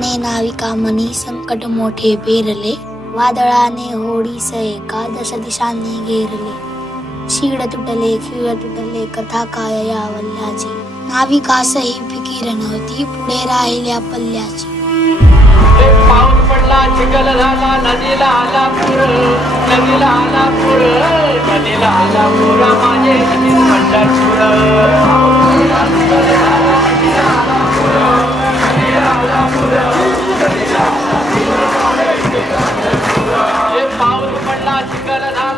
वादळाने नाविका मनी संकट मोठे पेरले, वादळाने होडीस एकादश दिशांनी घेरले, शीड तुटले खिळ तुटले कथा काय या वल्ल्याची, नाविकासही फिकीर नव्हती पुढे राहिल्या पल्ल्याची. पाऊस पडला चिखल झाला नदीला आला पूर, नदीला आला पूर, नदीला आला पूर माझे पंढरपूर. पाऊस पडला चिखल झाला